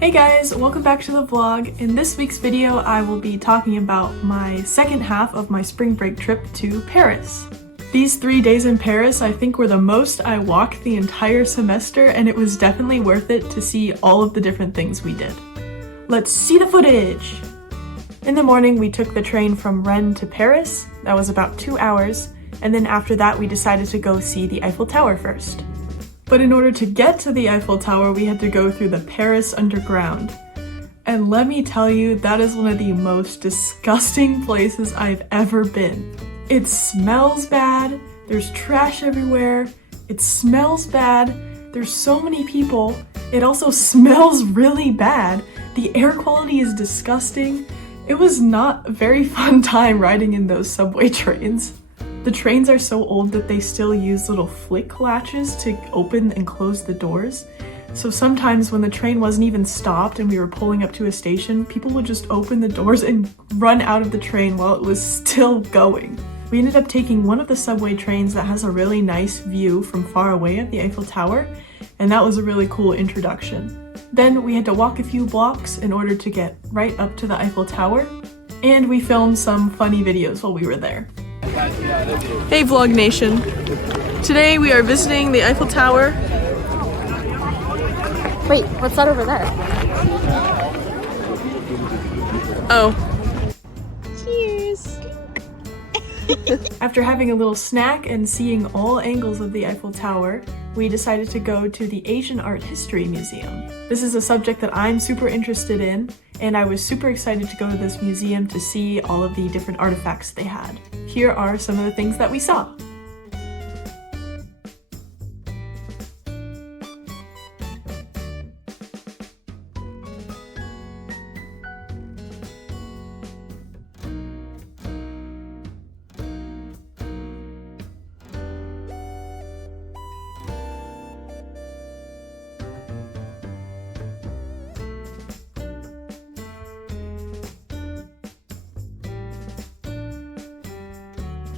Hey guys, welcome back to the vlog. In this week's video, I will be talking about my second half of my spring break trip to Paris. These 3 days in Paris I think were the most I walked the entire semester, and it was definitely worth it to see all of the different things we did. Let's see the footage! In the morning we took the train from Rennes to Paris. That was about 2 hours, and then after that we decided to go see the Eiffel Tower first. But in order to get to the Eiffel Tower, we had to go through the Paris Underground. And let me tell you, that is one of the most disgusting places I've ever been. It smells bad, there's trash everywhere, it smells bad, there's so many people, it also smells really bad, the air quality is disgusting. It was not a very fun time riding in those subway trains. The trains are so old that they still use little flick latches to open and close the doors. So sometimes when the train wasn't even stopped and we were pulling up to a station, people would just open the doors and run out of the train while it was still going. We ended up taking one of the subway trains that has a really nice view from far away at the Eiffel Tower, and that was a really cool introduction. Then we had to walk a few blocks in order to get right up to the Eiffel Tower, and we filmed some funny videos while we were there. Hey Vlog Nation! Today we are visiting the Eiffel Tower. Wait, what's that over there? Oh. Cheers! After having a little snack and seeing all angles of the Eiffel Tower, we decided to go to the Asian Art History Museum. This is a subject that I'm super interested in, and I was super excited to go to this museum to see all of the different artifacts they had. Here are some of the things that we saw.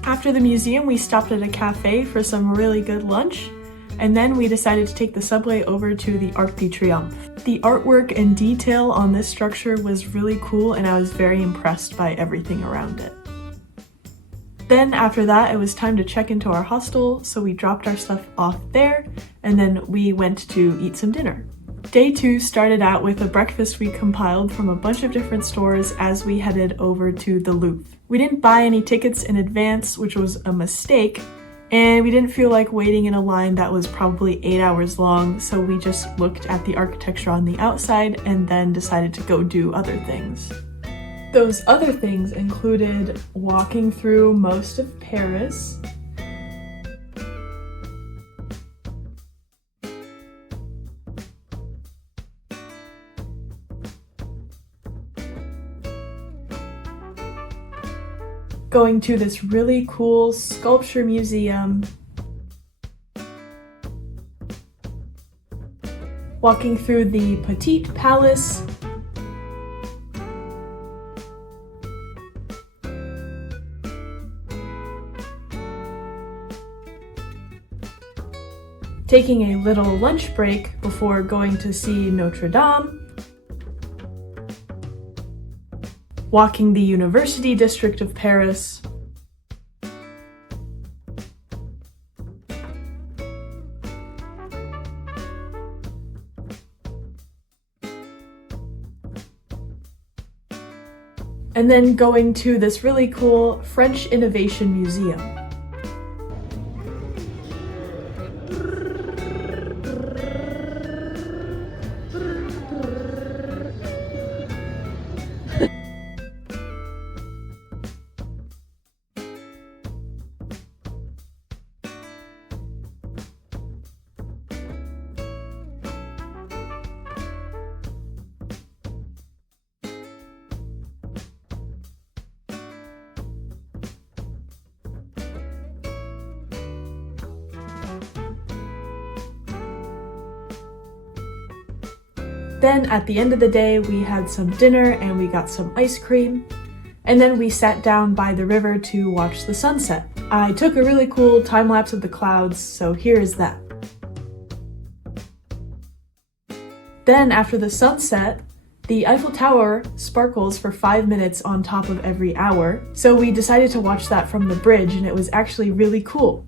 After the museum, we stopped at a cafe for some really good lunch, and then we decided to take the subway over to the Arc de Triomphe. The artwork and detail on this structure was really cool, and I was very impressed by everything around it. Then after that, it was time to check into our hostel, so we dropped our stuff off there, and then we went to eat some dinner. Day 2 started out with a breakfast we compiled from a bunch of different stores as we headed over to the Louvre. We didn't buy any tickets in advance, which was a mistake, and we didn't feel like waiting in a line that was probably 8 hours long, so we just looked at the architecture on the outside and then decided to go do other things. Those other things included walking through most of Paris, going to this really cool sculpture museum, walking through the Petit Palace, taking a little lunch break before going to see Notre Dame, walking the University District of Paris, and then going to this really cool French Innovation Museum. Then at the end of the day, we had some dinner and we got some ice cream. And then we sat down by the river to watch the sunset. I took a really cool time lapse of the clouds, so here is that. Then after the sunset, the Eiffel Tower sparkles for 5 minutes on top of every hour, so we decided to watch that from the bridge, and it was actually really cool.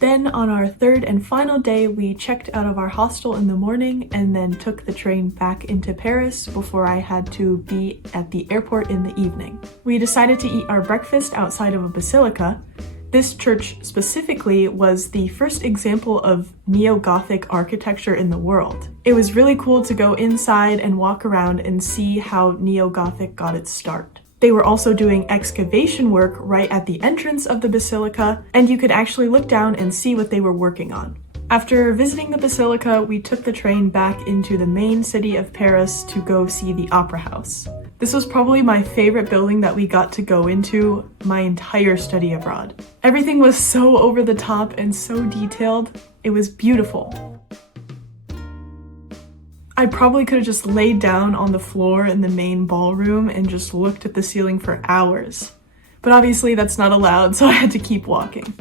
Then on our third and final day, we checked out of our hostel in the morning and then took the train back into Paris before I had to be at the airport in the evening. We decided to eat our breakfast outside of a basilica. This church specifically was the first example of neo-Gothic architecture in the world. It was really cool to go inside and walk around and see how neo-Gothic got its start. They were also doing excavation work right at the entrance of the basilica, and you could actually look down and see what they were working on. After visiting the basilica, we took the train back into the main city of Paris to go see the Opera House. This was probably my favorite building that we got to go into my entire study abroad. Everything was so over the top and so detailed. It was beautiful. I probably could have just laid down on the floor in the main ballroom and just looked at the ceiling for hours. But obviously that's not allowed, so I had to keep walking.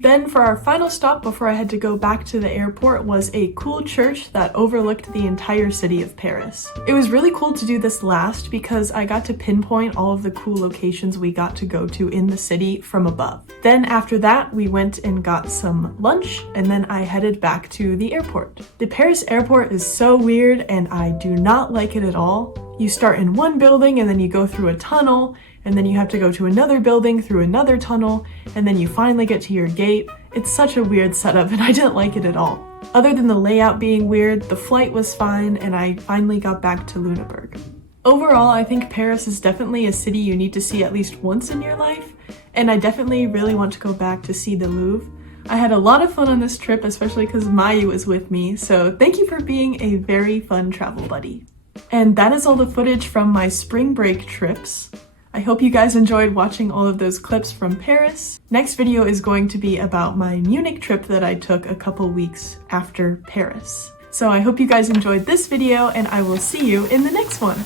Then for our final stop before I had to go back to the airport was a cool church that overlooked the entire city of Paris. It was really cool to do this last because I got to pinpoint all of the cool locations we got to go to in the city from above. Then after that, we went and got some lunch, and then I headed back to the airport. The Paris airport is so weird and I do not like it at all. You start in one building and then you go through a tunnel, and then you have to go to another building through another tunnel, and then you finally get to your gate. It's such a weird setup and I didn't like it at all. Other than the layout being weird, the flight was fine and I finally got back to Luneburg. Overall, I think Paris is definitely a city you need to see at least once in your life, and I definitely really want to go back to see the Louvre. I had a lot of fun on this trip, especially because Mayu was with me, so thank you for being a very fun travel buddy. And that is all the footage from my spring break trips. I hope you guys enjoyed watching all of those clips from Paris. Next video is going to be about my Munich trip that I took a couple weeks after Paris. So I hope you guys enjoyed this video, and I will see you in the next one.